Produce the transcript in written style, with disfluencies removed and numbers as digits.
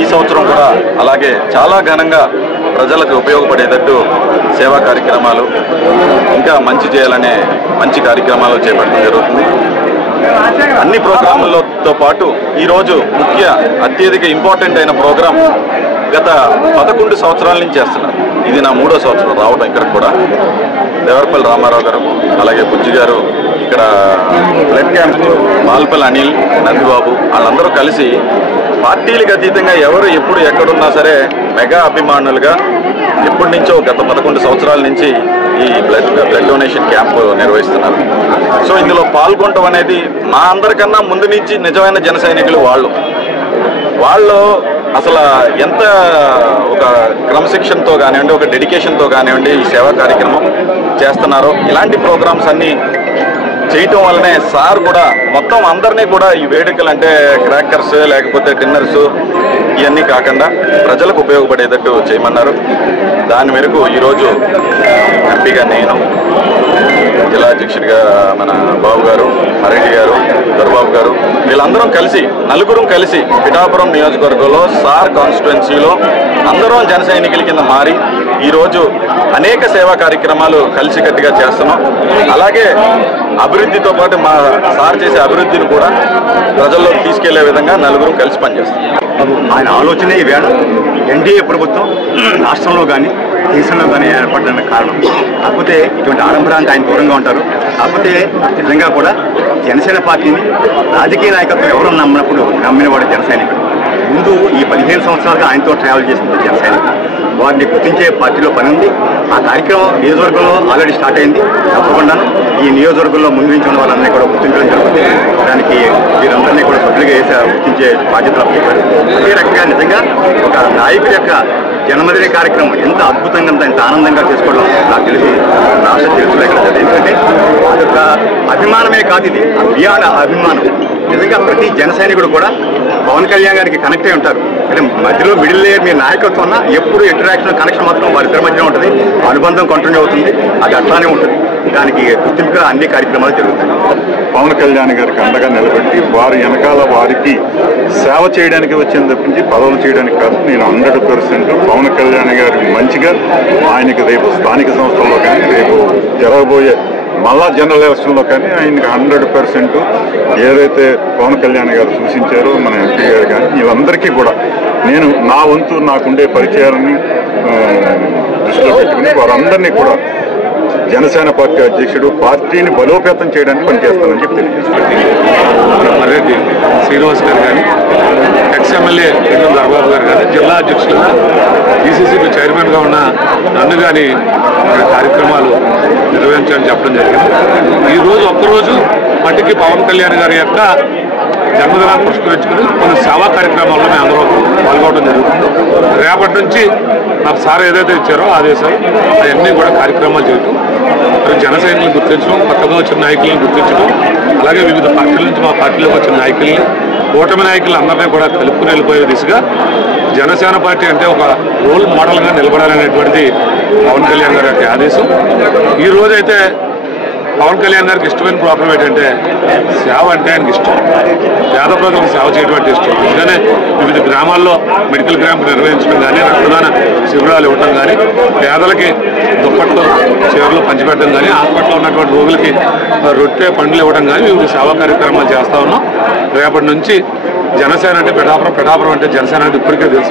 ఈ సంవత్సరం కూడా అలాగే చాలా ఘనంగా ప్రజలకు ఉపయోగపడేటట్టు సేవా కార్యక్రమాలు ఇంకా మంచి చేయాలనే మంచి కార్యక్రమాలు చేపట్టడం జరుగుతుంది. అన్ని ప్రోగ్రాములతో పాటు ఈరోజు అత్యధిక ఇంపార్టెంట్ అయిన ప్రోగ్రాం గత 11 సంవత్సరాల నుంచి చేస్తున్నారు. ఇది నా 3వ సంవత్సరం రావడం ఇక్కడికి కూడా. దేవరపల్లి రామారావు గారు అలాగే బుజ్జి గారు, ఇక్కడ బ్లడ్ క్యాంప్ మాల్పల్లి అనిల్, నందిబాబు వాళ్ళందరూ కలిసి పార్టీలకు అతీతంగా ఎవరు ఎప్పుడు ఎక్కడున్నా సరే మెగా అభిమానులుగా ఎప్పటి నుంచో గత 11 సంవత్సరాల నుంచి ఈ బ్లడ్ డొనేషన్ క్యాంప్ నిర్వహిస్తున్నారు. సో ఇందులో పాల్గొనడం అనేది మా అందరికన్నా ముందు నుంచి నిజమైన జన సైనికులు వాళ్ళు అసలు ఎంత ఒక క్రమశిక్షణతో కానివ్వండి, ఒక డెడికేషన్తో కానివ్వండి ఈ సేవా కార్యక్రమం చేస్తున్నారో, ఇలాంటి ప్రోగ్రామ్స్ అన్నీ చేయటం వల్లనే సార్ కూడా మొత్తం అందరినీ కూడా ఈ వేడుకలు అంటే క్రాకర్స్ లేకపోతే డిన్నర్స్ ఇవన్నీ కాకుండా ప్రజలకు ఉపయోగపడేటట్టు చేయమన్నారు. దాని మేరకు ఈరోజు ఎంపీగా నేను, జిల్లా అధ్యక్షుడిగా మన బాబు గారు, మరెడ్డి గారు, దొరబాబు గారు వీళ్ళందరం కలిసి నలుగురం కలిసి పిఠాపురం నియోజకవర్గంలో సార్ కాన్స్టిట్యున్సీలో అందరం జన సైనికుల కింద మారి ఈరోజు అనేక సేవా కార్యక్రమాలు కలిసికట్టుగా చేస్తున్నాం. అలాగే అభివృద్ధితో పాటు మా సార్ చేసే అభివృద్ధిని కూడా ప్రజల్లోకి తీసుకెళ్లే విధంగా నలుగురం కలిసి పనిచేస్తాం. ఆయన ఆలోచనే ఈవేళ ఎన్డీఏ ప్రభుత్వం రాష్ట్రంలో కానీ దేశంలో కానీ ఏర్పడడానికి కారణం. కాకపోతే ఇటువంటి ఆడంబరానికి ఆయన దూరంగా ఉంటారు. కాకపోతే నిజంగా కూడా జనసేన పార్టీని రాజకీయ నాయకత్వం ఎవరు నమ్మినవాడు జన సైనికుడు. ముందు ఈ 15 సంవత్సరాలుగా ఆయనతో ట్రావెల్ చేసిన జన సైనికుడు వారిని గుర్తించే పార్టీలో పని ఉంది. ఆ కార్యక్రమం నియోజకవర్గంలో ఆల్రెడీ స్టార్ట్ అయింది. తప్పకుండాను ఈ నియోజకవర్గంలో ముందు నుంచి ఉన్న వాళ్ళందరినీ కూడా గుర్తించడం జరుగుతుంది. దానికి వీరందరినీ కూడా సభ్యులుగా గుర్తించే బాధ్యతలు అప్పచెప్పారు. అదే రకంగా నిజంగా ఒక నాయకుడి యొక్క జన్మదిన కార్యక్రమం ఎంత అద్భుతంగా ఎంత ఆనందంగా చేసుకోవడం నాకు తెలిసి రాష్ట్ర చరిత్రలో ఎక్కడ జరిగింది. ఎందుకంటే అదొక అభిమానమే కాదు, ఇది బియాండ్ అభిమానం. నిజంగా ప్రతి జన సైనికుడు కూడా పవన్ కళ్యాణ్ గారికి కనెక్ట్ అయి ఉంటారు. అంటే మధ్యలో మిడిల్ లేయర్ మీ నాయకత్వం అన్నా ఎప్పుడు ఇంటరాక్షన్ కనెక్షన్ మాత్రం వారిద్దరి మధ్య ఉంటుంది. అనుబంధం కంటిన్యూ అవుతుంది. అది అట్లానే ఉంటుంది. దానికి గుర్తింపుగా అన్ని కార్యక్రమాలు జరుగుతాయి. పవన్ కళ్యాణ్ గారికి అండగా నిలబెట్టి వారి వెనకాల వారికి సేవ చేయడానికి వచ్చింది తప్పించి పదవులు చేయడానికి కాదు. నేను 100% పవన్ కళ్యాణ్ గారికి మంచిగా ఆయనకి రేపు స్థానిక సంస్థల్లో కానీ రేపు జరగబోయే మళ్ళా జనరల్ ఎలక్షన్లో కానీ ఆయనకి 100% ఏదైతే పవన్ కళ్యాణ్ గారు సూచించారో మన ఎంపీ గారు కానీ వీళ్ళందరికీ కూడా నేను నా వంతు నాకుండే పరిచయాలని దృష్టిలో పెట్టుకుని వారందరినీ కూడా జనసేన పార్టీ అధ్యక్షుడు పార్టీని బలోపేతం చేయడానికి పనిచేస్తానని చెప్పి తెలియజేస్తాను. మర్రెడ్డి శ్రీనివాస్ గారు కానీ, ఎక్స్ఎమ్మెల్యే ఎన్ఎం దొరబాబు గారు కానీ, జిల్లా అధ్యక్షులుగా డీసీసీకి చైర్మన్గా ఉన్న నన్ను కానీ కార్యక్రమాలు నిర్వహించాలని చెప్పడం జరిగింది. ఈరోజు ఒక్కరోజు మట్టికి పవన్ కళ్యాణ్ గారి యొక్క జన్మదినాన్ని పురస్కరించుకుని కొన్ని సేవా కార్యక్రమాల్లో మేము అందరూ పాల్గొనడం జరుగుతుంది. రేపటి నుంచి నాకు సార్ ఏదైతే ఇచ్చారో ఆదేశాలు అవన్నీ కూడా కార్యక్రమాలు చేయటం, జన సైనికులను గుర్తించడం, కొత్తగా వచ్చిన నాయకులను గుర్తించడం, అలాగే వివిధ పార్టీల నుంచి మా పార్టీలోకి వచ్చిన నాయకుల్ని, కూటమి నాయకులందరినీ కూడా కలుపుకుని వెళ్ళిపోయే దిశగా జనసేన పార్టీ అంటే ఒక రోల్ మోడల్గా నిలబడాలనేటువంటిది పవన్ కళ్యాణ్ గారి యొక్క ఆదేశం. ఈ రోజైతే పవన్ కళ్యాణ్ గారికి ఇష్టమైన ప్రాబ్లం ఏంటంటే సేవ అంటే ఆయనకి ఇష్టం. పేద ప్రజలకు సేవ చేయడం అంటే ఇష్టం. అందుకనే వివిధ గ్రామాల్లో మెడికల్ క్యాంప్ నిర్వహించడం కానీ, రక్తదాన శిబిరాలు ఇవ్వడం కానీ, పేదలకి దుప్పట్లు చీరలు పంచిపెట్టడం కానీ, హాస్పిటల్లో ఉన్నటువంటి రోగులకి రొట్టె పండ్లు ఇవ్వడం కానీ వివిధ సేవా కార్యక్రమాలు చేస్తూ ఉన్నాం. రేపటి నుంచి జనసేన అంటే పిఠాపురం, పిఠాపురం అంటే జనసేన అంటే ఇప్పటికే తెలుసు.